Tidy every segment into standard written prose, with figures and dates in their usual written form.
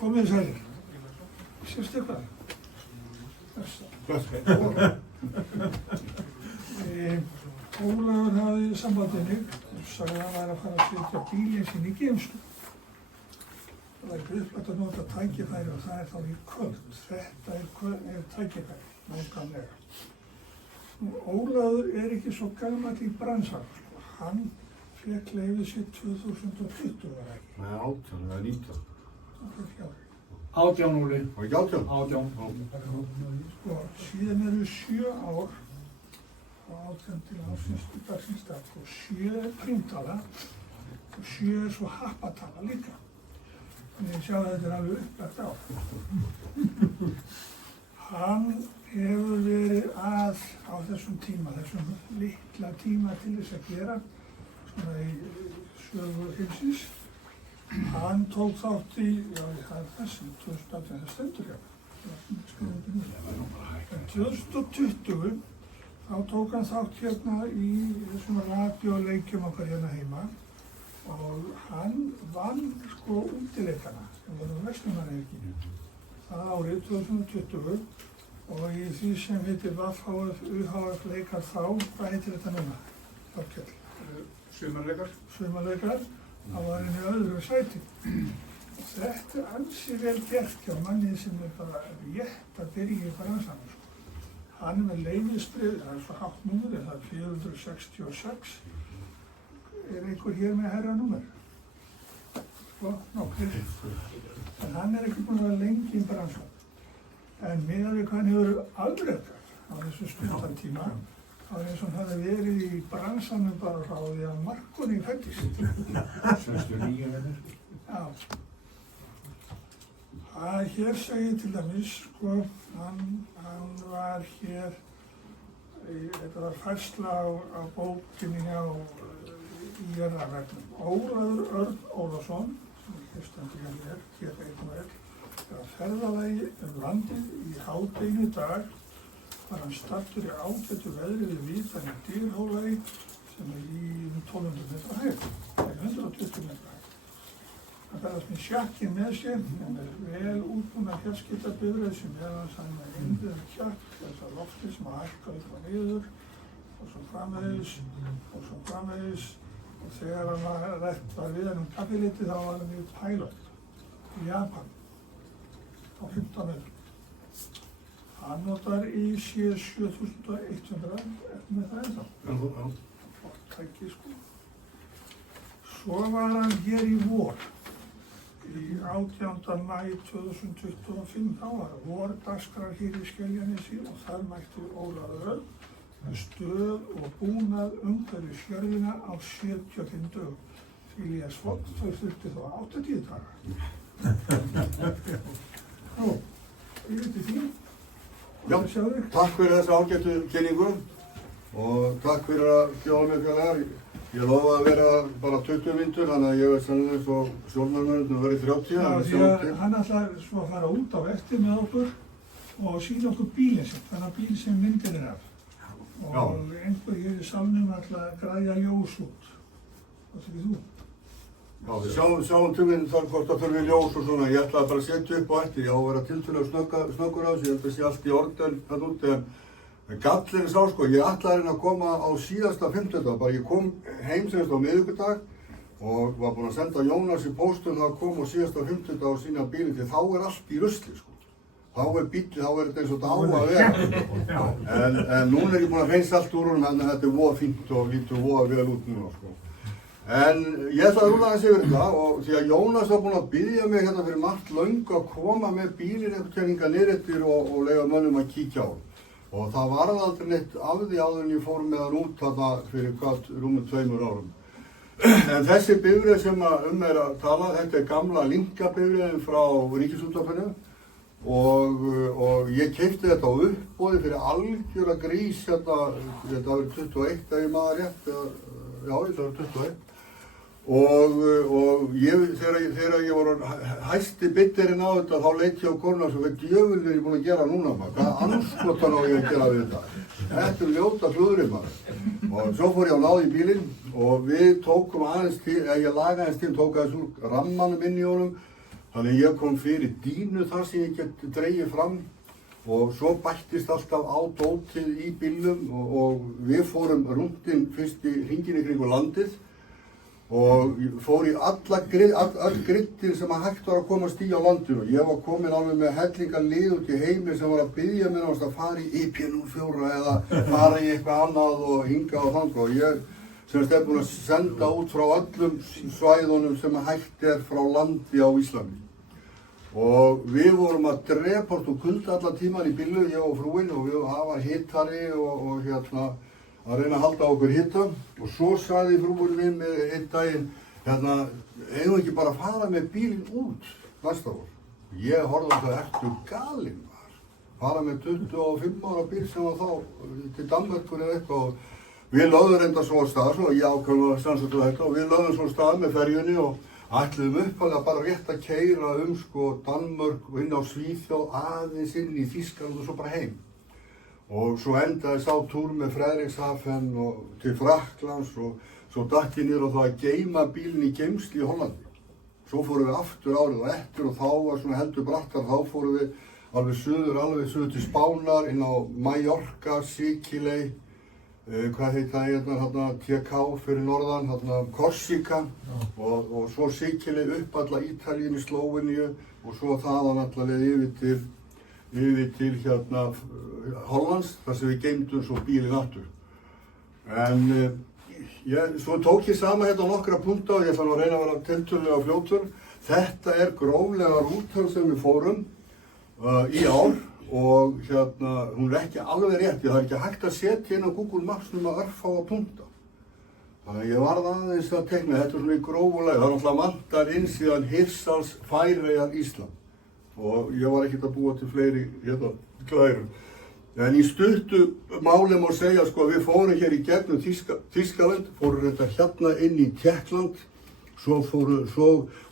Komið sælir. Sérst eitthvað? Ólafur hafði sambandið mig og sagði að hann væri að fara að setja bílinn sinn í geymslu. Það er upplætt að nota tækifæri og það er þá í kvöld. Þetta er tækifæri, nákvæmlega. Ólafur er ekki svo gamall í bransanum. Hann fékk leyfið sitt 2020 var ekki. Nei, 18 eða 19. Það fékk hjá. 18 Óli. Var ekki 18? 18. Sko, síðan eru 7 ár frá 18 til ársins til dagsins dag og 7 er prímtala og 7 er svo happatala líka. Þannig að sjá að þetta er alveg upplagt á. Hann hefur verið að á þessum tíma, þessum litla tíma til þess að gera svona í sögu heimsins. Hann tók þátt í, já það er þessum, 2018, það stendur hjá. En 2020 þá tók hann þátt hérna í þessum radioleikjum okkar hérna heima og hann vann sko útileikana sem voru Vestmannaeyjahelgi það árið 2020 og í því sem heitir VAFHF, UHF leikar þá, hvað heitir þetta núna? Þorkell? Sumarleikar. Sumarleikar, það var henni öðru sæti. Þetta er ansi vel gert hjá manni sem er bara rétt að byrja í bransanum. Hann er með leyfisbréf, það er svo hátt númer, það er 466. Er einhver hér með herra númer? Sko, nokkur. En hann er ekki búinn að vera lengi í bransanum. En miðað við hvað hann hefur afrekað á þessu stundantíma, þá er eins og hann hafi verið í bransanum bara frá því að Markoni fæddist. 69 verður. Já. Hér segir til dæmis, sko, hann var hér, þetta var færsla á bókinni hjá IR-regnum. Ólafur Örn Ólafsson, sem hér stendur hér einn og einn, á ferðalagi landið í hádeginu dag var hann staddur í ágætu veðri við Víðan í Dýrhólagi sem er í 1200 metra hæð, 120 metra hæð. Hann ferðast með sjakkin með sér, hann er vel útbúna fjarskiptabifreið sem er hans hann með innbyggðan sjakk, þess að loftið sem að hækka upp og niður og svo framvegis og þegar hann var við hann kaffiliti þá var hann í Thailand í Japan á 15 metrum. Hann notar IC 7100, eftir með það ennþá. Flott tæki sko. Svo var hann hér í vor, í 18. maí 2025, þá var vordagskrár hér í Skeljanesi og þar mætti Ólafur Örn með stöð og búnað umhverfis jörðina á 75 dögum. Því að þau þurfti þó 80 daga. Nú, ég veit því. Já, takk fyrir þessa ágættu kynningu og takk fyrir að bjóða mig félagar. Ég lofa að vera bara 20 mínútur, þannig að ég veit sannlega eins og stjórnarmönnum verið 30. Já, því að hann ætlar svo að fara út á eftir með okkur og sýna okkur bílinn sinn, þannig bíl sem myndin er af. Og einhver hér í salnum ætlar að græja ljós út. Hvað segir þú? Já, við sjáum til minn þar hvort það þurfi ljós og svona. Ég ætlaði bara að setja upp á eftir. Ég á að vera tiltölulega snöggur á þessu. Ég held að sé allt í ordel þarna úti. En gallinn sá sko, ég ætlaði að koma á síðasta 50. Bara ég kom heim semst á miðvikudag og var búinn að senda Jónas í póstum það kom á síðasta 50. á sína bílinn því þá er allt í rusli sko. Þá er bíllinn, þá er þetta eins og þetta á að vera. En núna er ég búinn að hreinsa allt úr honum, þannig að þetta er voða fínt og lítur voða vel út núna sko. En ég ætla að rúla aðeins yfir þetta og því að Jónas var búinn að biðja mig hérna fyrir margt löngu að koma með bílinn einhvern veginn niður eftir og leyfa mönnum að kíkja á. Og það varð aldrei neitt af því áður en ég fór með hann út þarna fyrir rúmum 2 árum. En þessi bifreið sem er að tala, þetta er gamla Linka-bifreiðin frá Ríkisútvarpinu og ég keypti þetta á uppboði fyrir algjöra grís þetta árið 21 ef ég maður rétt, já ég sagði 21. og þegar ég var hæsti bitterinn á þetta, þá leit ég á konuna og svo, hvað djöfull er ég búinn að gera núna maður? Hvað anskotan á ég að gera við þetta? Þetta er ljóta klúðrið maður. Og svo fór ég á náð í bílinn og við tókum aðeins til, ég lagaði aðeins til, tók aðeins úr rammanum inn í honum. Þannig ég kom fyrir dínu þar sem ég get dreigið fram og svo bættist alltaf á dótið í bílnum og við fórum rúndinn fyrst í hringinn í kringu landið og fór í öll griddin sem að hægt var að komast í á landinu. Ég var komin alveg með hellinga lið út í heimi sem var að biðja mér að fara í IP04 eða fara í eitthvað annað og hinga og þangað. Og ég semst er búinn að senda út frá öllum svæðunum sem að hægt er frá landi á Íslandi. Og við vorum að drepast og kulda allan tíman í bílnum, ég og frúin, og við hafa hittari og að reyna að halda á okkur hitta. Og svo sagði frúin við mig einn daginn, eigum við ekki bara að fara með bílinn út næsta vor. Ég horfði á það, ertu galinn var. Fara með 25 ára bíl sem var þá til Danmörkur eða eitthvað og við lögðum reynda svo á stað, svo ég ákveðum að stansa þetta og við lögðum svo á stað með ferjunni og ætluðum upphaflega bara rétt að keyra sko Danmörk og inn á Svíþjóð aðeins inn í Þýskaland og svo bara heim. Og svo endaði sá túr með Frederikshafen og til Frakklands og svo datt ég niður og það að geyma bílinn í geymslu í Hollandi. Svo fórum við aftur árið og eftir og þá var svona heldur brattar, þá fórum við alveg suður til Spánar inn á Mallorca, Sikiley, hvað heit það hérna, TK fyrir norðan, Korsika og svo Sikiley upp alla Ítalíu í Slóveníu og svo þaðan alla leið yfir til Hollands þar sem við geymdum svo bílinn aftur. En svo tók ég sama hérna nokkra punkta og ég ætla að reyna að vera tiltölulega fljótur. Þetta er gróflega rútan sem við fórum í ár. Og hún er ekki alveg rétt, það er ekki hægt að setja inn á Google Maps nema örfáa punkta. Þannig að ég varð aðeins að teikna, þetta svona í grófulega, það er náttúrulega vantar inn síðan Hirsals, Færeyjar, Ísland. Og ég var ekkert að búa til fleiri glærur. En í stuttu máli má segja, sko, við fórum hér í gegnum Þýskaland, fórum þetta inn í Tékkland, og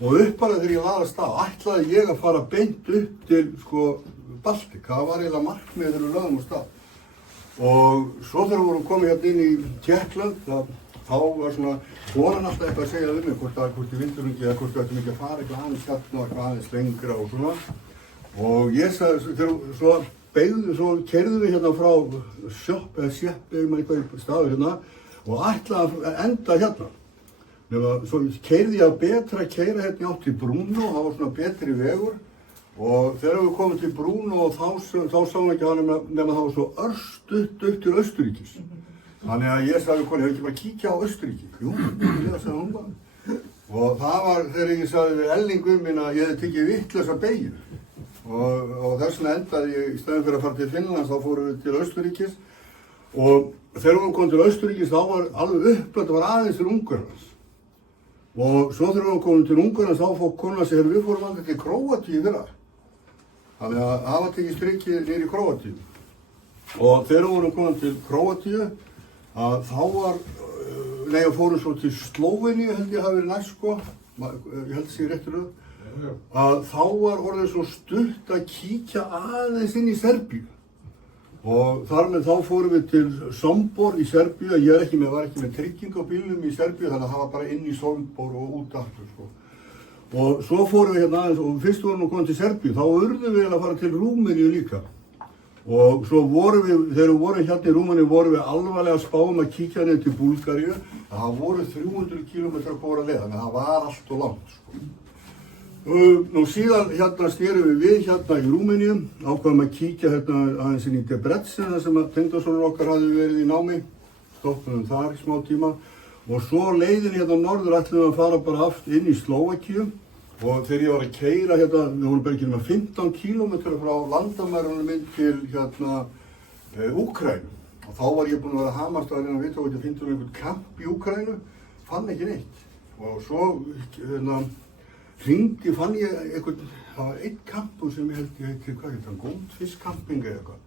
uppalega þegar ég var að stað, ætlaði ég að fara beint upp til, sko, Baltik, það var eiginlega markmið þegar við lögðum á stað. Og svo þegar við vorum komið inn í Tékkland, þá var svona konan alltaf eitthvað að segja við mig hvort ég vildur ekki eða hvort við ættum ekki að fara eitthvað aðeins og eitthvað aðeins lengra og svona. Og ég sagði, svo keyrðum við hérna frá Sjöpp eða eitthvað staður og ætlaði að enda hérna. Svo keyrði ég að betra að keyra hérna átt til Brúnó, það var svona betri vegur. Og þegar við komum til Brúnó og þá sáum við ekki hana nema það var svo örstutt upp til Austurríkis. Þannig að ég sagði koni, hefur ekki bara kíkja á Austurríki? Jú, ég sagði hún bara. Og það var þegar ég sagði við ellingum minn að ég hefði tekið vitlausa beygju. Og þess vegna endaði ég, í staðinn fyrir að fara til Finnlands, þá fórum við til Austurríkis. Og þegar við komum til Austurríkis þá var alveg upplagt, það var aðeins til Ungverjalands. Og svo þegar við komum til Ungverjalands þá fór konan að segja, við fórum aldrei til Króatíu í fyrra. Þannig að það var tekið strikið niður í Króatíu. Og þegar við vorum komin til Króatíu, þá var, við fórum svo til Slóveníu, held ég hafi verið næst sko, ég held þessi réttur þá var orðið svo stutt að kíkja aðeins inn í Serbíu. Og þar með þá fórum við til Sombor í Serbíu, ég var ekki með trygging á bílnum í Serbíu, þannig að það var bara inn í Sombor og út aftur sko. Og svo fórum við hérna aðeins og fyrst vorum við komin til Serbíu, þá urðum við að fara til Rúmeníu líka. Og svo vorum við, þegar við vorum hérna í Rúmeníu, vorum við alvarlega að spá að kíkja niður til Búlgaríu. Það voru 300 kilometrar hvora leið, þannig að það var allt og langt sko. Nú síðan hérna snerum við hérna í Rúmeníu, ákvaðum að kíkja hérna aðeins inn í Debrecen, þar sem að tengdasonur okkar hafði verið í námi, stoppum þar í smá tíma. Og svo leiðin hérna norður ætlum við að fara bara aftur inn í Slóvakíu og þegar ég var að keyra hérna, við vorum bara ekki með 15 kilometrar frá landamærunum inn til Úkraínu. Og þá var ég búinn að vera að hamast að reyna að vita hvort ég fyndi einhvern kamp í Úkraínu, fann ekki neitt. Og svo fann ég einhvern, það var einn kampur sem ég held ég heitir, hvað heitir hann, Goldfish camping eða eitthvað.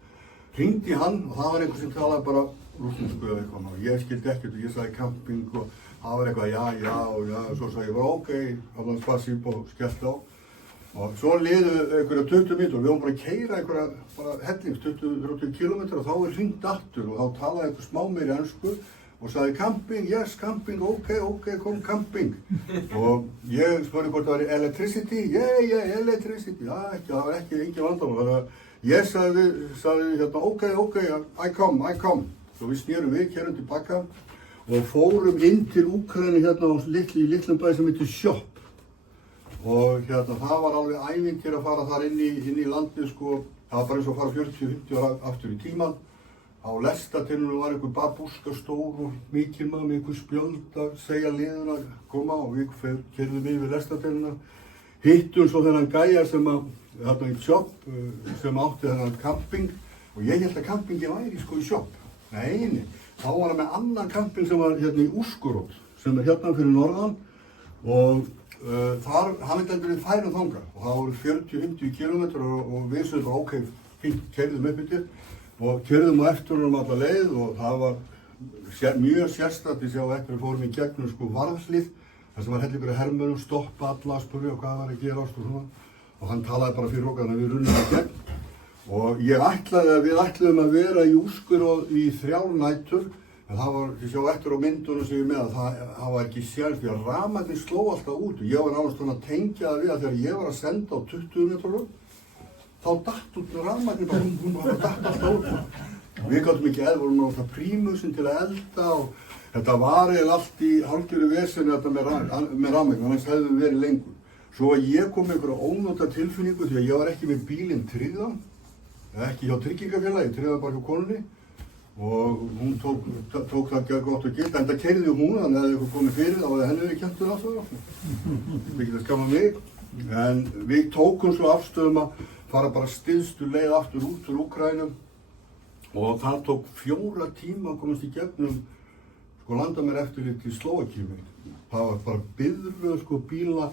hringdi hann og það var einhver sem talaði bara rússnesku eða eitthvað og ég skildi ekkert og ég sagði camping og það var eitthvað já og svo sagði ég bara ok, alveg spasíb og skellt á og svo liðu einhverja 20 mínútur og við vorum bara að keyra einhverja bara hellings 20-30 kilometra og þá er hringt aftur og þá talaði einhver smá meiri ensku og sagði camping, yes camping, ok, kom camping og ég spurði hvort það var electricity, yeah, electricity, það var ekki engin vandamál þannig að ég sagði hérna ok, I come svo við snérum við, kerum tilbaka og fórum inn til Úkraínu hérna í litlum bæ sem heitir Shop og hérna það var alveg ævintýr að fara þar inn í landið sko, það var bara eins og að fara 40-50 ára aftur í tíman á lestatilinu var einhver babúska stór og mikil maður með einhver spjöld að segja liðuna að koma og við keyrðum yfir lestatilina hittum svo þennan gæja sem að þarna í Shop sem átti þennan camping og ég held að campingi væri sko í Shop nei, þá var hann með annan camping sem var hérna í Úskurótt sem hérna fyrir norðan og þar, hann vildi endur við færum þangað og það voru 40-50 kilometrar og við sem bara ok, fínt, keyrðum upp yfir og keyrðum á eftir honum alla leið og það var mjög sérstakt að sjá eftir við fórum í gegnum sko varðhlið þar sem var hellingur hermönum, stoppa alla að spurja hvað var að gerast og svona og hann talaði bara fyrir okkar þannig að við runnum í gegn og ég ætlaði að við ætluðum að vera í Úskurótt í 3 nætur en það var, ég sjá eftir á myndunum sem ég með að það var ekki sjálf því að rafmagnið sló alltaf út og ég var náttúrulega svona að tengja það við að þegar ég var að senda á 20 metrum þá datt út með rafmagnið bara, hún bara datt alltaf út og við gáttum ekki vorum náttúrulega prímusin til að elda og þetta var eiginlega allt í hálfgerðu veseni þetta með rafmagnið, annars hefðum við verið lengur. Svo að ég kom með einhverja ónóta tilfinningu því að ég var ekki með bílinn tryggðan, ekki hjá tryggingafélagi, ég tryggði bara hjá konunni og hún tók það gott og gilt, en það keyrði hún, þannig að ef eitthvað komið fyrir þá var það henni verið kennt alltaf. Við getum skamað mig, en við tókum svo afstöðum að fara bara styðstu leið aftur út úr Úkraínu og það tók 4 tíma að komast í gegnum sko landamæraeftirlit í Slóvakíu. Það var bara biðröð sko bíla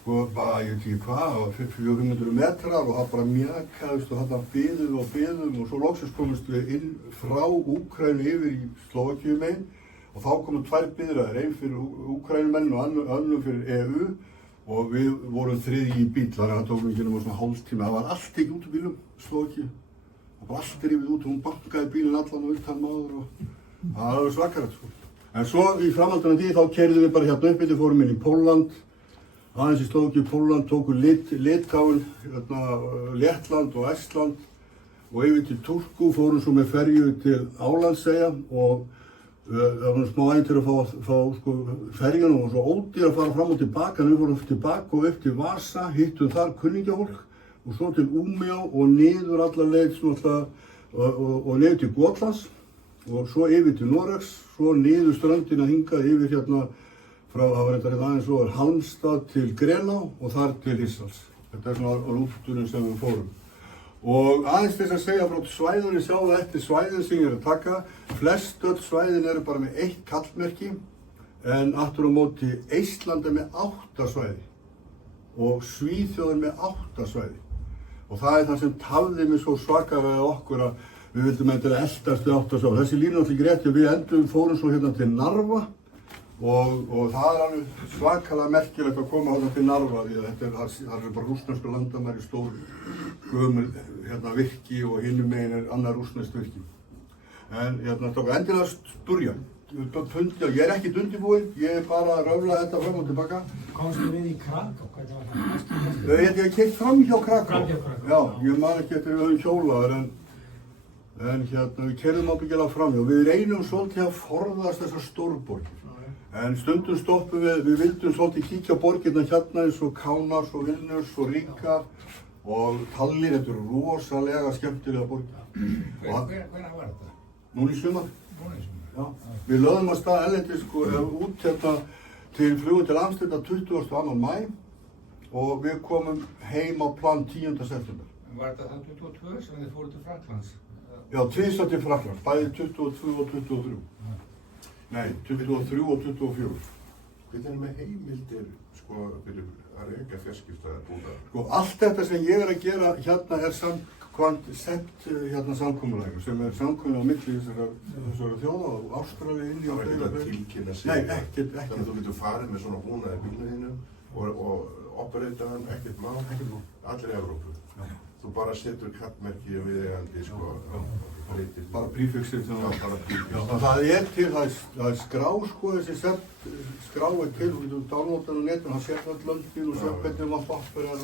sko bara ég veit ekki hvað, það var 400 metrar og það bara mjakaðist og þarna biðum og svo loksins komist við inn frá Úkraínu yfir í Slóvakíu megin og þá komu 2 biðröðir, ein fyrir Úkraínumenn og önnur fyrir EU og við vorum 3 í bíl, þannig að það tók ekki nema svona hálftíma. Það var allt ekki út úr bílum, Slóvakíu. Það var allt rifið út og hún bankaði bílinn allan og utan maður og það var svakalegt sko. En svo í framhaldinu af því þá keyrðum við bara hérna upp yfir, fórum inn í Pólland, aðeins í Slóvakíu, Pólland, tókum Litáin, Lettland og Estland og yfir til Turku, fórum svo með ferju til Álandseyja og það var smá ævintýri að fá sko ferjunum og svo ódýr að fara fram og tilbaka en við fórum tilbaka og upp til Vasa, hittum þar kunningjafólk og svo til Umeå og niður alla leið og niður til Gotlands og svo yfir til Noregs, svo niður ströndina hingað yfir hérna frá, það var þetta aðeins svo Halmstad til Grená og þar til Íslands. Þetta er svona rúturinn sem við fórum. Og aðeins þess að segja frá svæðunni, sjá það eftir svæðin sem ég er að taka. Flest öll svæðin eru bara með 1 kallmerki en aftur á móti Eistland er með 8 svæði og Svíþjóð er með 8 svæði. Og það er það sem tafði mig svo svakalega okkur að við vildum endilega eldast við 8 svæði. Þessi línu náttúrulega ekki rétt, við fórum svo hérna til Narva og það er alveg svakalega merkilegt að koma hérna til Narva því að það er bara rússnesku landamæri stór gömul hérna virki og hinum megin er annar rússneskt virki. En hérna tók endilega spurja. Ég er ekkert undirbúinn, ég er bara að röfla þetta fram og tilbaka. Komstu við í Krakow, hvernig var það? Ég hef keyrt fram hjá Krakow. Fram hjá Krakow. Já, ég man ekki eftir við höfum hjólaðar en hérna við keyrðum ábyggilega fram hjá. Við reynum svolítið að forðast þessar stórborgir. En stundum stoppum við vildum svolítið kíkja á borgirna hérna eins og Kaunas og Vilnius og Riga og Tallinn, þetta eru rosalega skemmtilega borgir. Hvenær var þetta? Núna í sumar. Núna í sumar? Já. Við lögðum að stað erlendis sko út hérna til flugum til Amsterdam 22. maí og við komum heim á plan 10. september. Var þetta það 22 sem þið fóru til Frakklands? Já, tvisvar til Frakklands, bæði 22 og 23. Nei, 23 og 24. Hvernig með heimildir, sko, fyrir að reka fjarskiptabúða? Sko, allt þetta sem ég að gera hérna samkvæmt samkomulægur sem samkomulag á milli þessara þjóða og Ástralíu, Indíu og Það var ekkert að tilkynna sig? Nei, ekkert. Þannig að þú getur farið með svona búnað í bílnum þínum og operata hann, ekkert mál, allir í Evrópu. Þú bara setur kappmerki og viðeigandi, sko, breytir. Bara prífixir sem bara prífix. það til, það er skrá, sko, þessi skrá til, þú getur downloadan á netinu, það sér all löndin og sér hvernig maður operar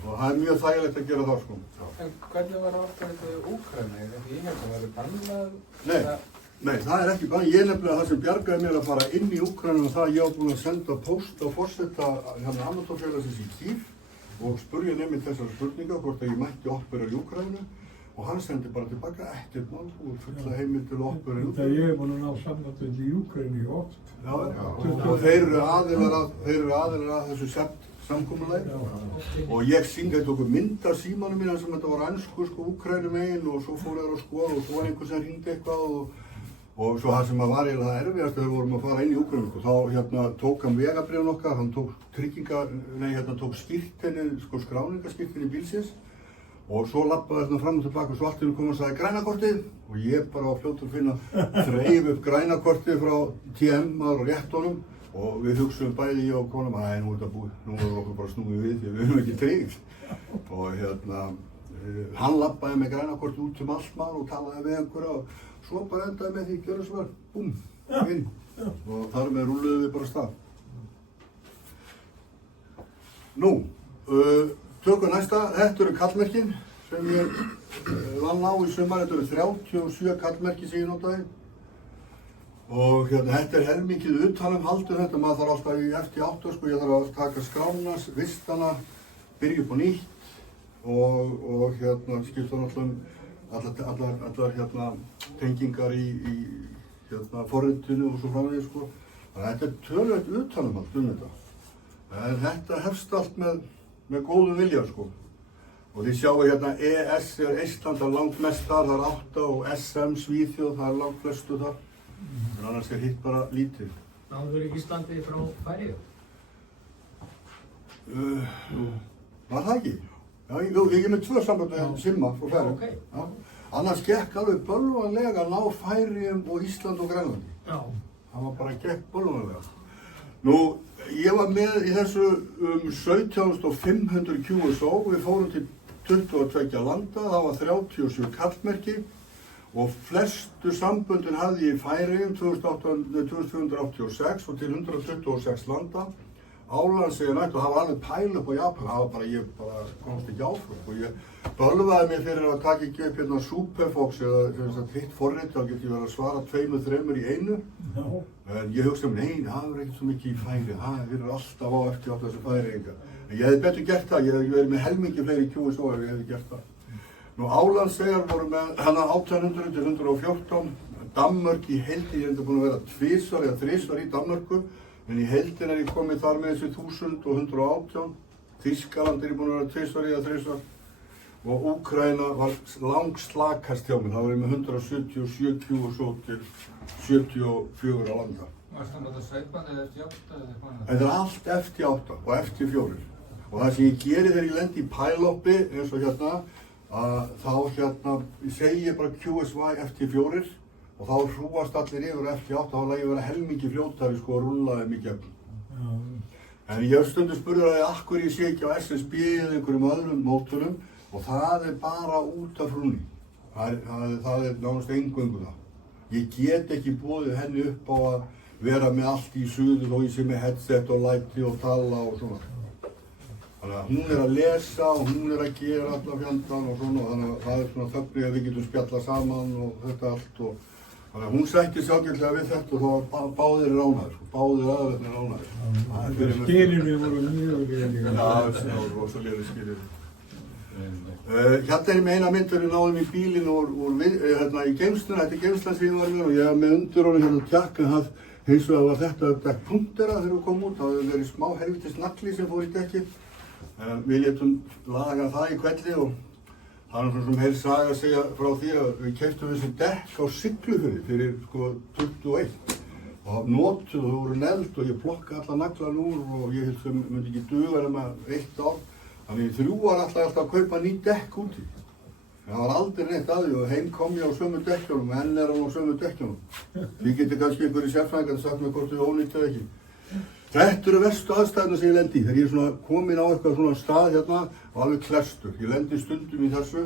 og það er mjög þægilegt að gera það, sko. En hvernig var ástæðið í Úkraínu? Ég held að það væri bannað? Nei, það er ekki bara, ég nefnilega það sem bjargaði mér að fara inn í Úkraínu og það að ég á búin að senda póst á forseta amatörfélagsins í Kív og spurja nefnir þessar spurningar hvort að ég mætti operera í Úkraínu og hann sendi bara tilbaka ekkert mál og fulla heimild til að operera í Úkraínu. Þegar ég er búin að ná sambandið í Úkraínu oft. Og þeir eru aðilar að þessu samkomulagi og ég sýndi þetta okkur mynd af símanum mína sem þetta var ensku, sko, Úkraínu megin og svo fór ég að skoða og svo var einhver sem hringdi eitthvað og svo það sem var eiginlega það erfiðast þegar við vorum að fara inn í Úkraínu, sko, þá tók hann vegabréfin okkar, hann tók tók skírteinið, sko, skráningaskírteinið bílsins og svo labbaði þarna fram og tilbaka og svo allt í einu kom og sagði grænakortið og ég bara á fljótur finna þreif upp grænakortið frá TM og rétt honum og við hugsaðum bæði ég og konum að nú er þetta búið, nú er okkur bara snúið við því við erum ekki tryggð og hann labbaði með grænakortið út allt maður og talaði við einhverja og svo bara endaði með því gjörðu svo vel, búm, inn og þar með rúluðum við bara af stað. Nú, tökum næsta, þetta eru kallmerkin sem ég vann á í sumar, þetta eru 37 kallmerki sem ég notaði og þetta er helmikið utanumhald þetta, maður þarf alltaf í FT8, sko, ég þarf að taka skrána, vistana, byrja upp á nýtt og skipta allar tengingar í forritinu og svo framvegis, sko. Þannig að þetta er töluvert utanumhald þetta. En þetta hefst allt með góðum vilja, sko. Og þið sjáu hérna ES er Eistland langt mest þar, það er 8 og SM Svíþjóð, það er langt flestu þar. En annars er hitt bara lítið. Náður Íslandi frá Færeyjum? Var það ekki? Já, ég er með 2 samband með Simma frá Færeyjum. Okay. Já. Annars gekk alveg bölvanlega að ná Færeyjum og Ísland og Grænlandi. Já. Það var bara gekk bölvanlega. Nú, ég var með í þessu 17.500 QSO, við fórum til 22 landa, það var 37 kallmerki og flestu samböndin hafði ég í Færeyjum 2286 og til 126 landa. Álandseyjar nætt og það var alveg pæl upp á Japan, það var bara, ég bara komst ekki áfram og ég bölvaði mig fyrir að taka ekki upp hérna Superfox eða hitt forrit, þá get ég verið að svara 2-3 í einu. Já. En ég hugsaði, nei, það er ekkert svo mikið í Færeyjum, það er alltaf á eftir átt þessu Færeyinga. En ég hefði betur gert það, ég hefði verið með helmingi fleiri QSO ef ég hefði gert það. Nú Álandseyjar voru með hana 1800 til 114, Danmörk í heildi, ég hefði búin að vera 2 eða 3 í Danmörku, en í heildin er ég komið þar með þessi 1000 og 118, Þýskaland er ég búin að vera 2 eða 3 og Úkraína var langslakast hjá mér, það var ég með 177 QSO til 74 landa. Varst það með það sveipað eða FT8 eða eitthvað annað? Þetta er allt FT8 og FT4 og það sem ég geri þegar ég lendi í pæloppi eins og hérna, þá ég segi bara QSY FT4 og þá hrúast allir yfir FT8 og þá lægi vera helmingi fljótari, sko, og rúllaði mig gegnum. En ég hef stundum spurður að akkur ég sé ekki á SSB eða einhverjum öðrum mótorum og það er bara út af frúnni. Það er nánast eingöngu það. Ég get ekki boðið henni upp á að vera með allt í suður og ég sé með headset og læti og tala og svona. Þannig að hún er að lesa og hún er að gera alla fjandann og svona, þannig að það er svona þögni að við getum spjallað saman og þetta allt og þannig að hún sætti sig ágætlega við þetta og þá var báðir ránaðir, báðir aðverðnir ránaðir. Skilirni voru mjög lélegir. Já, það voru rosalegir skilirni. Hérna er ég með eina mynd þegar við náðum í bílinn hérna í geymsluna, þetta er geymslan sem ég var með og ég hef með undir honum hérna tjakk en það hins vegar var þetta uppdekk punktera þegar við komum út, það hefði verið smá helvitis nagli sem fór í dekkið. Við létum laga það í kvelli og það er svona sem heil saga að segja frá því að við keyptum þessi dekk á Siglufirði fyrir sko 21 og það notuð og þau voru neld og ég plokkaði alla naglan úr og ég held sem myndi ekki duga nema 1 ár. Þannig 3 ár alltaf að kaupa ný dekk úti. Það var aldrei neitt að því og heim kom ég á sömu dekkjunum og enn er hann á sömu dekkjunum. Því getur kannski einhverju sérfræðingar sagt mér hvort þau ónýtt eða ekki. Þetta eru verstu aðstæðuna sem ég lendi í. Þegar ég er svona komin á eitthvað svona stað hérna og alveg klestur. Ég lendi stundum í þessu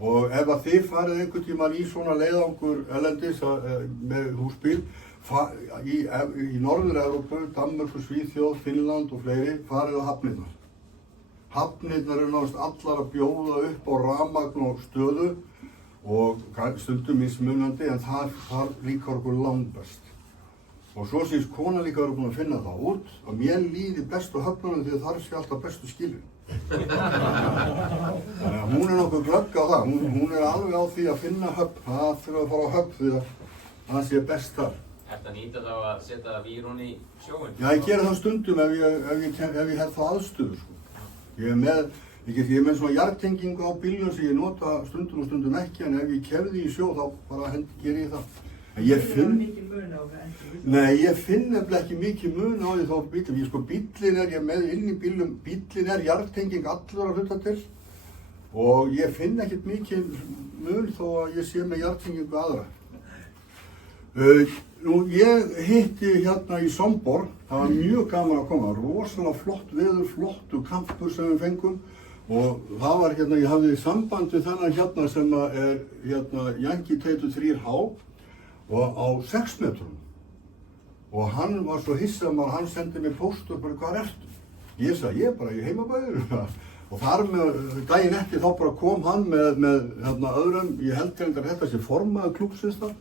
og ef að þið farið einhvern tímann í svona leiðangur erlendis með húsbíl í Norður-Evrópu, Danmörku, Svíþjóð, Finnland og fleiri farið á hafnirnar. Hafnirnar eru náttúrulega allar að bjóða upp á rafmagn og stöðu og stundum mismunandi en þar líkar okkur langbest. Og svo síðust konan líka verið búin að finna það út að mér líði bestu höfnunum því að þar sé alltaf bestu skilin. Þannig að hún er nokkuð glögg á það, hún er alveg á því að finna höfn, það þurfa að fara á höfn því að það sé best þar. Ertu að nýta þá að setja vírun í sjóinn? Já, ég geri það stundum ef ég hef það aðstöðu, sko. Ég er með svona jarðtengingu á bílnum sem ég nota stundum og stundum ekki, en ef ég kemði í sjó þá bara geri ég það. En ég finn... mikið mun á það? Nei, ég finn nefnilega ekki mikið mun á því þá bílum. Sko, bíllinn er ég með inn í bílum, bíllinn er jarðtenging allur að hluta til og ég finn ekkert mikið mun þó að ég sé með jarðtengingu aðra. Ég hitti hérna í Sombor, það var mjög gaman að koma, rosalega flott veður, flottu kampur sem við fengum og það var hérna, ég hafði samband við þennan hérna sem er hérna Yankee Tattoo 3H og á 6 metrum og hann var svo hissa að hann sendi mér póstur bara hvað ertu? Ég sagði ég bara í heimabæður og þar með daginn eftir þá bara kom hann með hérna öðrum, ég held þetta sé formaður klúbbsins þar.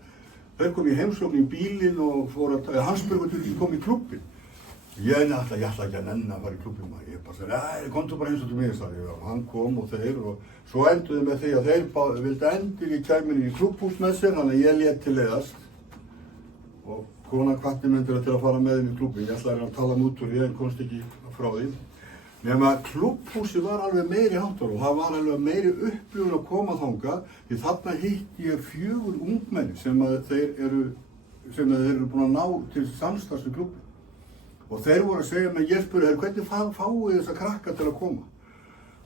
Þeir kom í heimsókn í bílinn og hann spurði hvort ég kom í klubbinn. Ég ætla ekki að nenna að fara í klubbinn maður. Ég bara sagði, komdu bara eins og til mig, sagði ég. Hann kom og þeir og svo enduðu með því að þeir vildi endur í kæminu í klubbhús með sér, þannig að ég lét til leiðast. Og konan hvatti mig til að fara með þeim í klubbinn. Ég ætlaði að tala út úr ég en komst ekki frá því. Nema klubbhúsi var alveg meiri háttar og það var alveg meiri upplifun að koma þangað því þarna hitti ég 4 ungmenni sem þeir eru búin að ná til samstarfs við klubbin. Og þeir voru að segja mig, ég spurði þeir hvernig fáið þessa krakka til að koma?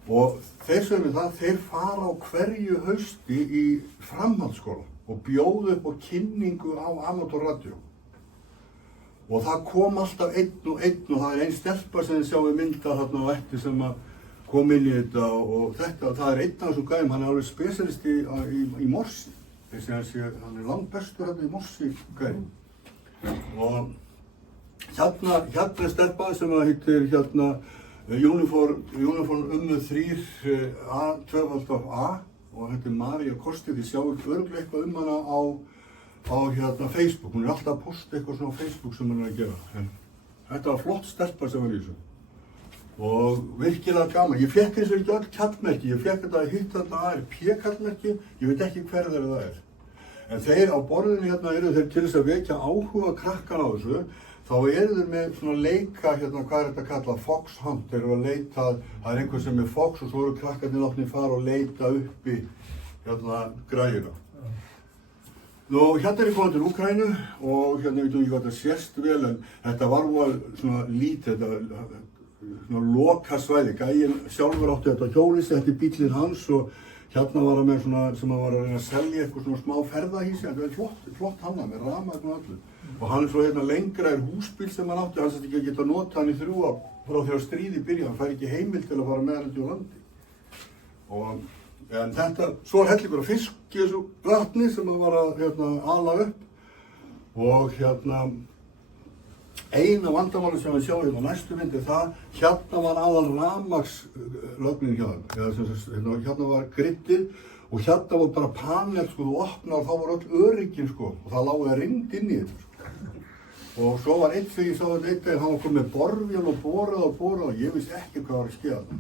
Og þeir sögðu mig það, þeir fara á hverju hausti í framhaldsskóla og bjóðu upp á kynningu á amatörradio. Og það kom alltaf einn og það er einn stelpa sem þið sjáum mynda þarna á eftir sem kom inn í þetta og það er einn af þessum gæjum, hann er alveg spesialisti í morsi. Hann er langt bestur hérna í morsi gæjum. Og hérna er stelpa sem heitir hérna Uniform 3A 2A og þetta er María Kosti, þið sjáum örugglega eitthvað hana á hérna Facebook, hún er alltaf að posta eitthvað svona á Facebook sem hún er að gera. En þetta var flott stelpa sem var í þessu. Og virkilega gaman. Ég fekk eins og ekki öll kallmerki, ég fekk þetta að hitta þetta ARP-kallmerki, ég veit ekki hver þeirra það er. En þeir á borðinu hérna eru þeir til þess að vekja áhuga krakkan á þessu, þá eru þeir með svona leika hérna, hvað er þetta að kalla, Fox Hunt, þeir eru að leita, það er einhver sem er Fox og svo eru krakkarnir látnir fara og leita uppi hérna græjuna. Nú, hérna er ég komin til Úkraínu og hérna veitum ekki hvað þetta sést vel en þetta var svona lítið, þetta svona lokasvæði. Gæinn sjálfur átti þetta hjólhýsi, þetta er bíllinn hans og hérna var hann með svona sem hann var að reyna að selja eitthvað svona smá ferðahýsi, þetta er flott hanna með rafmagn og öllu. Og hann svo hérna lengra er húsbíl sem hann átti, hann sætti ekki að geta nota hann í 3 ár frá því að stríði byrja, hann fær ekki heimild til að fara með hann út í landi. En þetta, svo er hellingur af fisk í þessu vatni sem hann var að ala upp og eina vandamáli sem við sjáum hérna næstu mynd er það, hérna var aðal rafmagnslögnin hjá þeim, hérna var griddið og hérna var bara panel sko, þú opnar og þá var öll öryggin sko og það lág rignd inn í þetta sko. Og svo var einn þegar ég sá þetta einn daginn, hann var komið með borvél og borað og ég vissi ekki hvað var að ske þarna.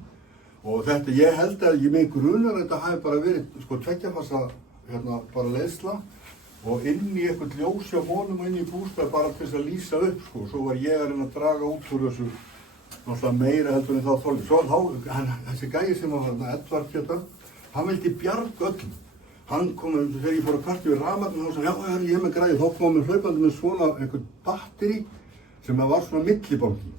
Og þetta, ég held að ég með grunar þetta hafi bara verið sko 2 fasa bara leiðsla og inn í eitthvað ljósi á honum og inn í bústað bara til þess að lýsa upp sko. Svo var ég að reyna að draga út úr þessu náttúrulega meira heldur en þá þoldi. Svo þessi gæi sem var Edvard hann vildi bjarga öllum. hann kom, þegar ég fór að kvarta við rafmagn og þá sagði já, ég hef með græði, þá kom hann hlaupandi með svona einhvern batteri sem var svona millibanki.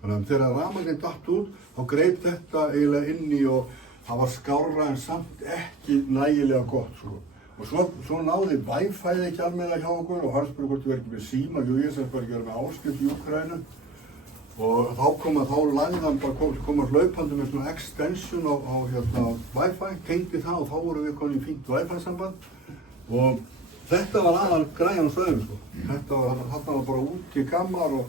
Þannig að þegar rafmagnin datt út, þá greip þetta eiginlega inn í og það var skárra en samt ekki nægilega gott, sko. Og svo náði Wi-Fi ekki almennilega hjá okkur og hann spurði hvort ég verði ekki með síma, jú ég sem bara ekki verið með áskrift í Úkraínu. Og þá lagði hann bara, kom hann hlaupandi með svona extension á Wi-Fi, tengdi það og þá vorum við komin í fínt Wi-Fi samband. Og þetta var aðal græjan á stöðum, sko. Þetta var bara út í kamar og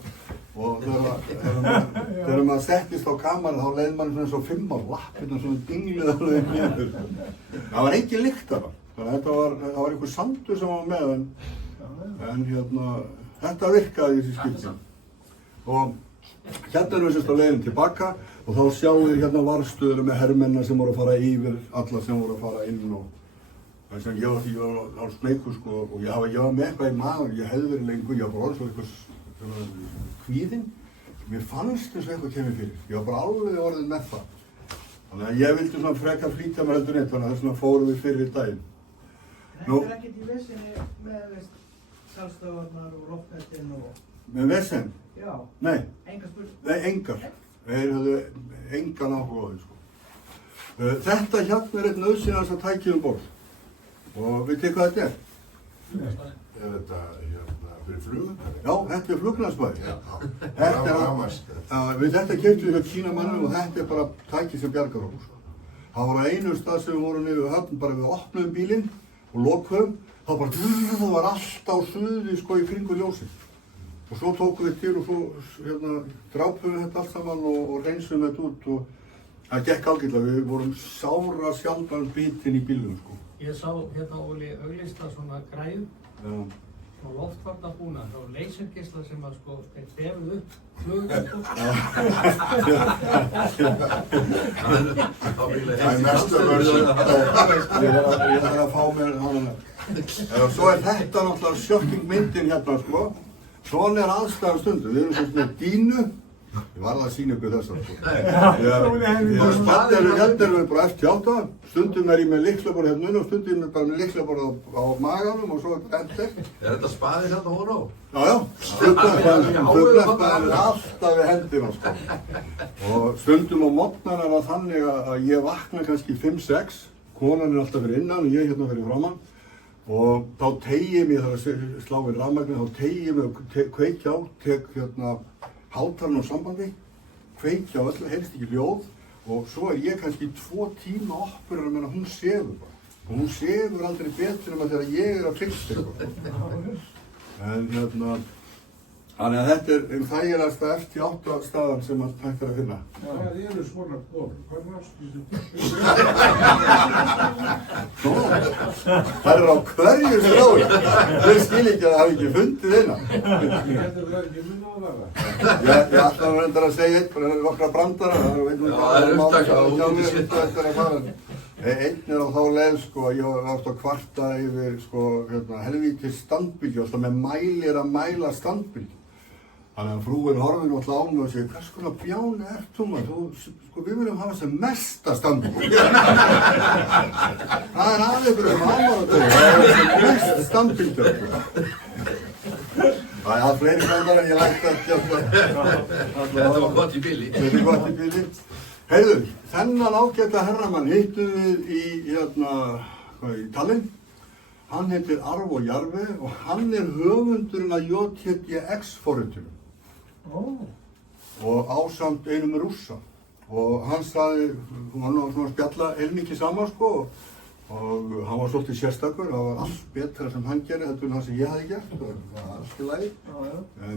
þegar maður settist á kamarinn þá leiði maður svona eins og 5 ára lappirna svona dinglið alveg niður. Það var engin lykt af það. Þannig að það var einhver sandur sem var með en þetta virkaði í þessi skipti. Og hérna erum við sérst á leiðin tilbaka og þá sjáum við hérna varðstöður með hermennar sem voru að fara yfir alla sem voru að fara inn og þess að ég var á smeykur sko og ég var með eitthvað í maður, ég hefði verið lengur, ég var bara orðið svo eitthvað kvíðinn. Mér fannst eins og eitthvað kemur fyrir, ég var bara alveg orðið með það. Þannig að ég vildi svona frekar flýta mér heldur neitt, þannig að þess vegna fórum við fyrir daginn. Þetta ekkert í vesinni með salstöðvarnar og loftnetin og... Með vesen? Já. Nei. Engar spurning? Nei, engar. Þeir höfðu engan áhuga á því, sko. Þetta hérna einn nauðsynlegasta tæki borð. Og veitir hvað þetta er? Þetta fyrir flugumstæði? Já, þetta er fluglandsbæði. Já. Þetta keyptum við hjá Kínamannum og þetta er bara tæki sem bjargar okkur, sko. Það var á einu stað sem við vorum niður við höfn, bara við opnum bílinn og lokuðum, það var allt á suði, sko, í kringu ljósið. Og svo tókum við til og svo drápum við þetta allt saman og reynsum þetta út og það gekk ágætlega. Við vorum sára sjaldan bitin í bílunum, sko. Ég sá hérna Óli auglýsta svona græðu og loftvarnabúnað, þá leysergeisla sem að sko þefur upp flugum sko. Það er næsta version. Ég þarf að fá mér hana. Svo er þetta náttúrulega shocking myndin hérna, sko. Svona er aðstæðan stundum. Við erum svona með dínu. Ég varð að sýna ykkur þessar, sko. Hérna erum við bara F-8. Stundum er ég með lyklaborð hérna og stundum er ég bara með lyklaborð á maganum og svo enter. Þetta spaðið hérna hóra á? Já. Fuglaspæðin er alltaf við hendina, sko. Og stundum á morgnar er það þannig að ég vakna kannski 5-6. Konan er alltaf fyrir innan og ég hérna fyrir framann. Og þá tegi ég mig, þar að slá inn rafmagnið, þá tegi ég mig og kveikja á, tek hátalarinn á sambandi, kveikja á öllu, heyrist ekki hljóð og svo er ég kannski 2 tíma oppurinn meðan hún sefur bara. Og hún sefur aldrei betur en þegar ég er að fixa eitthvað. En þannig að þetta er þægilegasta F-8 staðan sem hægt er að finna. Það eru svona borð, hvað varstu þessu? Það eru á hverju strái. Þau skil ekki að það hafi ekki fundið eina. Þetta er ekki mun áðara. Ég ætla að reyndar að segja nokkra brandara. Það er upptakað. Einn er á þá leið, sko, að ég var alltaf að kvarta yfir, sko, helvítis standbylgi, alltaf með mælir að mæla standbylgi. Þannig að frúin horfir alltaf á mig og segir, hvers konar bjáni ert þú maður? Sko, við viljum hafa sem mesta standbylgi. Það er aðeins sem ámaratögu, það er sem mest standbylgi. Það er fleiri brandar en ég lægt Þetta var gott í bili. Þetta er gott í bili. Heyrðu, þennan ágæta herramann hittum við í Tallinn. Hann heitir Arvo Jarve og hann er höfundurinn að JTDX forritinu. Og ásamt einum Rússa. Og hann sagði, hann var svona að spjalla heilmikið saman, sko, og hann var svolítið sérstakur. Það var allt betra sem hann gerði heldur en það sem ég hafði gert. Það var allt í lagi. En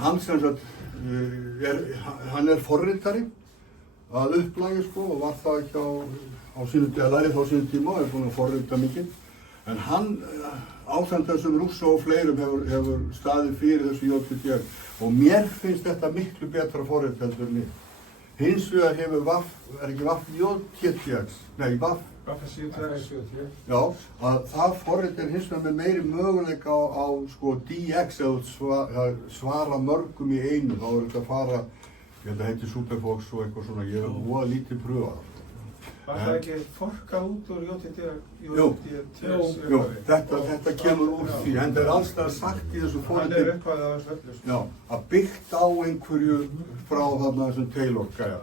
hann sem sagt, hann er forritari að upplagi, sko, og var það ekki á sínum tíma, lærið þá sínum tíma og er búinn að forrita mikið. En hann ásamt þessum Rússa og fleirum hefur staðið fyrir þessu JTDX og mér finnst þetta miklu betra forrit heldur en ég. Hins vegar hefur er ekki JTDX, nei, já, að það forrit er hins vegar með meiri möguleika á sko DX eða svara mörgum í einu, þá er þetta að fara, ég held að heiti Superfox og eitthvað svona, ég hef voða lítið pröfað. Var það ekki forkað út úr Jú, þetta kemur úr því, en það allstað sagt í þessu Það forriti upphaðið á þessu öllu. Já, að byggt á einhverju frá þarna þessum Taylor gæja.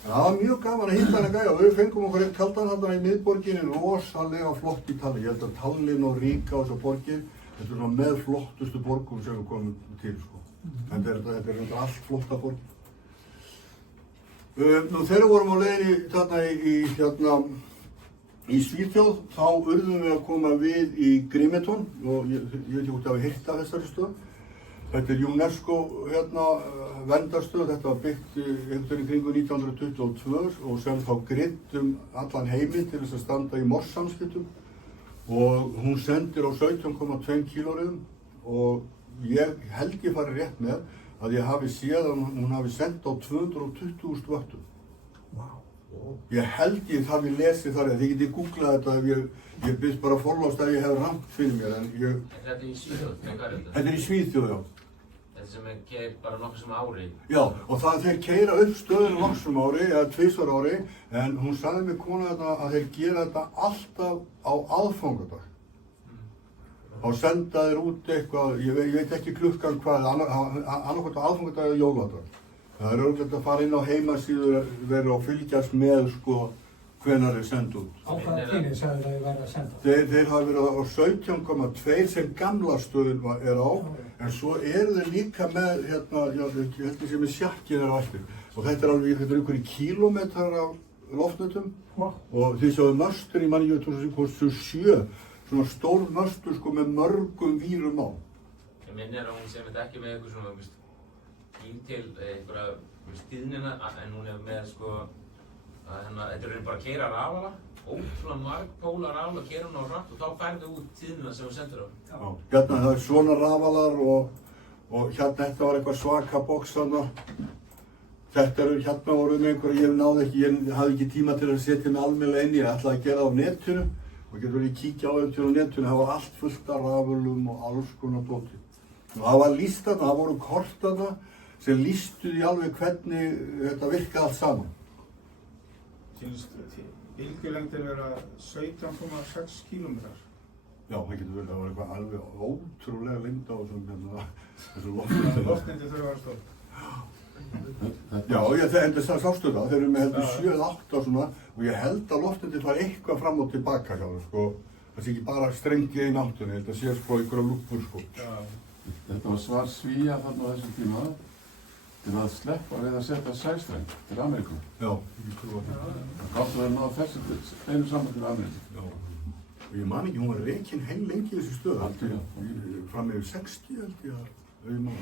En það var mjög gaman að hitta hana gæja og við fengum okkur einn kaldan þarna í miðborginni, rosalega flott í Tallinn. Ég held að Tallinn og Riga og þessu borgir, þetta er svona með flottustu borgum sem við komum til, sko. En þetta er allt flotta borg. Nú þegar við vorum á leiðinni þarna í Svíþjóð, þá urðum við að koma við í Grimeton og ég veit ekki hvort ég hafi heyrt af þessari stöð. Þetta er UNESCO verndarstöð, þetta var byggt einhvern veginn kringu 1922 og sem þá greidd allan heiminn til þess að standa í morsamskiptum og hún sendir á 17,2 kílóriðum og ég held ég farið rétt með að ég hafi séð að hún hafi sendt á 220.000 vöttum. Ég held ég hafi lesið þar, þið getið googlað þetta ef ég byrst bara forlást ef ég hef rangt fyrir mér en ég... Þetta er í Svíþjóð, hvað er þetta? Þetta er í Svíþjóð, já. Þetta sem er bara nokkuð sem ári? Já, og það þeir keyra upp stöðinu nokkrum ári, eða tvisvar ári, en hún sagði mér kona þetta að þeir gera þetta alltaf á aðfangadag. Þá senda þeir út eitthvað, ég veit ekki klukkan hvað, annarkvæmt á aðfangadag eða jóladag. Það er auðvitað að fara inn á heimasíður, vera og fylgjast með sko hvenær þeir senda út. Á hvaða tími sagði það að vera að senda? Þeir hafa verið á 17,2 sem gamla stöðin er á, en svo eru þeir líka með, hérna, ég held ég sé með sjakkinar á eftir. Og þetta er alveg, þetta er einhverjir kílómetrar af loftnetum og því sjáðu möstur í manni 2007, svona stór möstur sko með mörgum vírum á. Ég minnir að hún sem þetta ekki með eitthvað svona, býr til einhverja stíðnina, en hún er með sko, þetta er bara að keyra rafala, ótrúlega margpóla rafala, keyra hún á hratt og þá færðu út tíðnina sem hún sendur á. Já, hérna það er svona rafalar og hérna þetta var eitthvað svaka box þarna. Þetta eru hérna voru með einhverja, ég náði ekki, ég hafði ekki tíma til að setja mig almennilega inn í, ég ætlaði að gera það á netinu og getur verið að kíkja á þetta á netinu, það var allt fullt af rafölum og alls konar dóti. Og það var lýst þarna, það voru kort þarna sem lýstu því alveg hvernig þetta virkaði allt saman. Bylgjulengdin vera 17,6 kílómetrar. Já, það getur verið, það var eitthvað alveg ótrúlega lengd á þessu loftnetum. Loftnetið þurfa að vera stórt. Já, þetta sástu það, þeir eru með heldur 7-8 svona og ég held að loftnetið fari eitthvað fram og tilbaka hjá þeim, sko. Það sé ekki bara strengi í áttunni, þetta sé sko einhverja lúppur, sko. Þetta var svar Svía þarna á þessum tíma til að sleppa við að setja sæstreng til Ameríku. Já, ég trúi það. Það gáttu að ná þessu einu saman til Ameríku. Já, og ég man ekki, hún var rekin heil lengi í þessu stöðu. Fram yfir 60 held ég að ég man.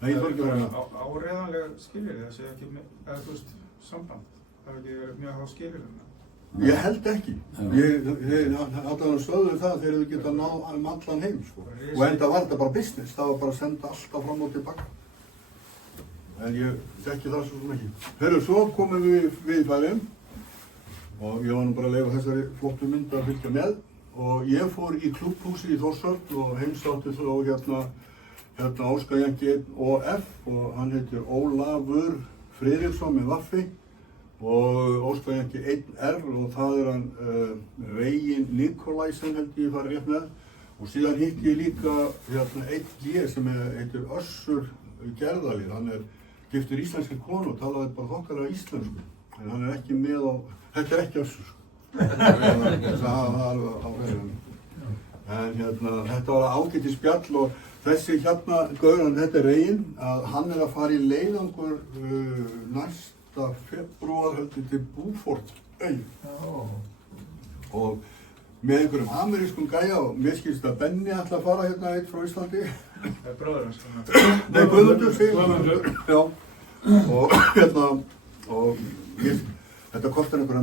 Nei, ég þarf ekki að vera með. Áreiðanlega skilyrði, það sé ekki, eða þú veist, samband. Það hefur ekki verið mjög há skilyrðina. Ég held ekki. Þeir allavega sögðu það þegar þau geta náð allan heim, sko. Og enda var þetta bara business, það var bara að senda alltaf fram og tilbaka. En ég þekki það svo sem ekki. Hörru, svo komum við í færum og ég var nú bara að leyfa þessari flottu mynd að fylgja með og ég fór í klúbhúsið í Þórshöfn og heimsótti þá hérna Óskar Janki 1OF og hann heitir Ólafur Friðriksson með vaffi og Óskar Janki 1R og það er hann Regin Nikolaisen held ég farið rétt með og síðan hitti ég líka hérna 1G sem heitir Össur Gerðalíð, hann er giftur íslenski konu og talaði bara þokkalega íslensku en hann er ekki með á, þetta er ekki Össur sko. Það var alveg á verðinu. En hérna, þetta var ágætis spjall og þessi hérna gauran, þetta er Regin, að hann er að fara í leiðangur næsta febrúar heldur til Búfort og með einhverjum amerískum gæja og mér skilst að Benni ætla að fara hérna eitt frá Íslandi. Það er bróður hans. Nei, Guðmundur segir Guðmundur. Já, og hérna, og þetta kostar einhverja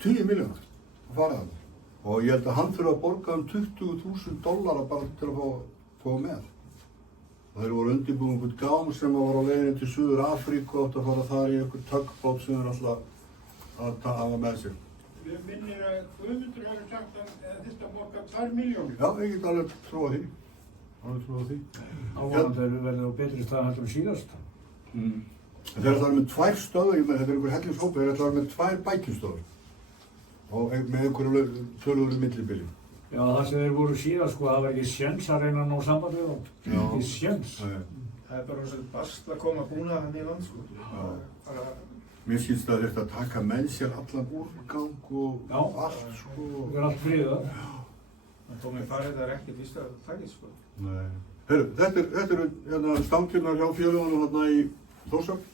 10 milljónar að fara þarna. Og ég held að hann þurfa að borga $20.000 bara til að fá með. Og þeir voru undirbúið einhvern gám sem var á leiðinni til Suður Afríku og átti að fara þar í einhvern tugboat sem þeir alltaf að hafa með sér. Ég minnir að Guðmundur hefur sagt að þetta borga 2 milljónir. Já, ég get alveg trúað því. Ávandur verður á betri stað heldur en síðast. Þeir ætlaði með 2 stöðvar, þetta er einhver hellingshópi, þeir ætlaði með 2 bækjustöðvar. og með einhverju töluverðu millibili. Já, það sem þeir voru síðan, sko, það var ekki séns að reyna að ná samband við þá. Já. Ekki séns. Það er bara svolítið basl að koma að búna hann í land, sko. Bara... Mér skilst að þetta taka með sér allan úrgang og allt, sko. Það er allt friðað. Það tók mig farið, það er ekkert víst að það takist, sko. Nei. Heyrðu, þetta eru hérna, stangirnar hjá félögunum hérna í Þórshöfn.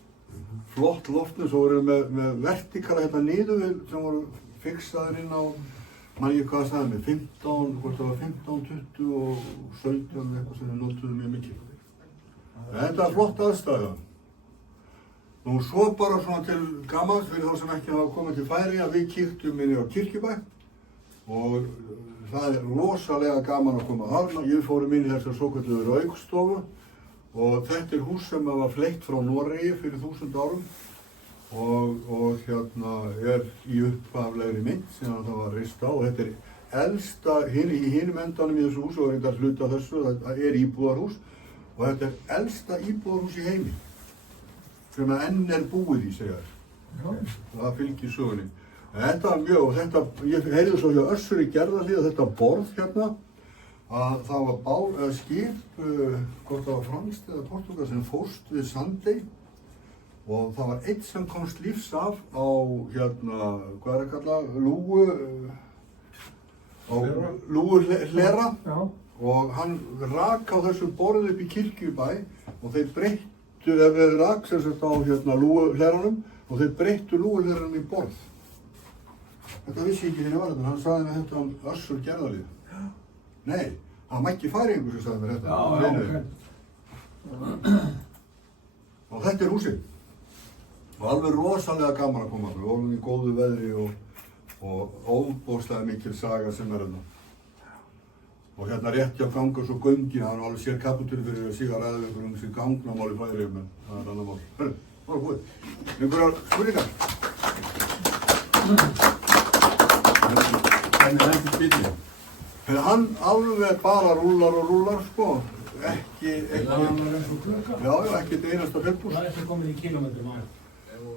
Flott loftnir, svo voru við með vertikala hérna niður sem voru fixaðir inn á, man ég hvað það sagði mig, 15, hvort það var 15, 20 og 17 eitthvað sem við notuðum mjög mikið. Þetta er flott aðstæða. Nú svo bara svona til gamans fyrir þá sem ekki hafa komið til Færeyja, við kíktum inn á Kirkjubæ og það er rosalega gaman að koma þarna. Ég fórum inn í þessar svokölluðu Raukstofu og þetta er hús sem var fleytt frá Noregi fyrir 1000 árum og hérna er í upphaflegri mynd sem það var reist á og þetta er elsta, í hinum endanum í þessu hús og reyndar hluta þessu, það er íbúðarhús og þetta er elsta íbúðarhús í heimi sem enn er búið í, segja þér. Það fylgir sögunni. Þetta var mjög, og þetta, ég heyrði svo hjá Össuri Gerðarhlíð að þetta borð hérna, að það var skip, hvort það var franskt eða portúgal sem fórst við Sandey og það var einn sem komst lífs af á hérna, hvað er að kalla, lúguhlera og hann rak á þessu borð upp í Kirkjubæ og þeir breyttu, þeir rak sem sagt á hérna lúguhleranum og þeir breyttu lúguhleranum í borð. Þetta vissi ekki þegar ég var þetta, hann sagði mér þetta um Össur Gerðarhlíð. Nei, það var ekki Færeyingur sem sagði mér þetta. Og þetta er húsið. Og alveg rosalega gaman að koma. Við vorum í góðu veðri og óbóðslega mikil saga sem er hérna. Og hérna rétt hjá gangur svo göngin, það var alveg sér kapitúli fyrir að síga ræða ykkur þessi gangnamál í Færeyjum, en það er annar mál. Hörru, það var búið. Einhverjar spurningar? Hvernig er þetta bílið? Hann alveg bara rúlar, sko. Ekki einasta fjölbús. Það er ekki komið í kílómetrum á.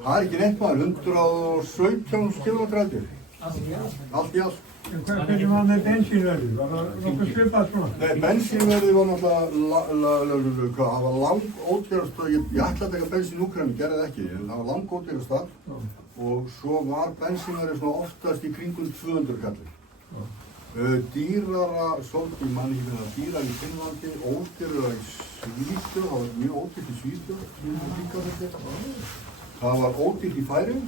Það er ekki neitt maður, 117 km/h. Allt í allt. En hvernig var með bensínverðið? Var það nokkuð svipað svona? Nei, bensínverðið var náttúrulega, það var langódýrast, ég ætlaði að taka bensín í Úkraínu, gerði það ekki, en það var langódýrast þar og svo var bensínverðið svona oftast í kringum 200 kallir. Dýrara, svolítið manni ekki finna dýrar í Finnlandi, ódýrara í Svíþjóð, það var mjög ódýrt í Svíþjóð, það var ódýrt í Færeyjum,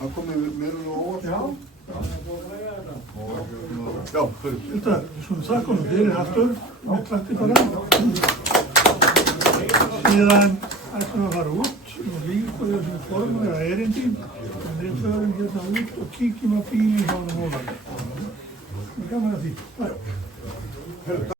það komið meira og óvart. Já, fyrir. Þetta, svona þakka honum fyrir aftur, með klappi bara. Síðan ætlum við að fara út og líka þessum formlega erindi. En við förum hérna út og kíkjum á bílinn hjá honum ofan. Það er gaman að því.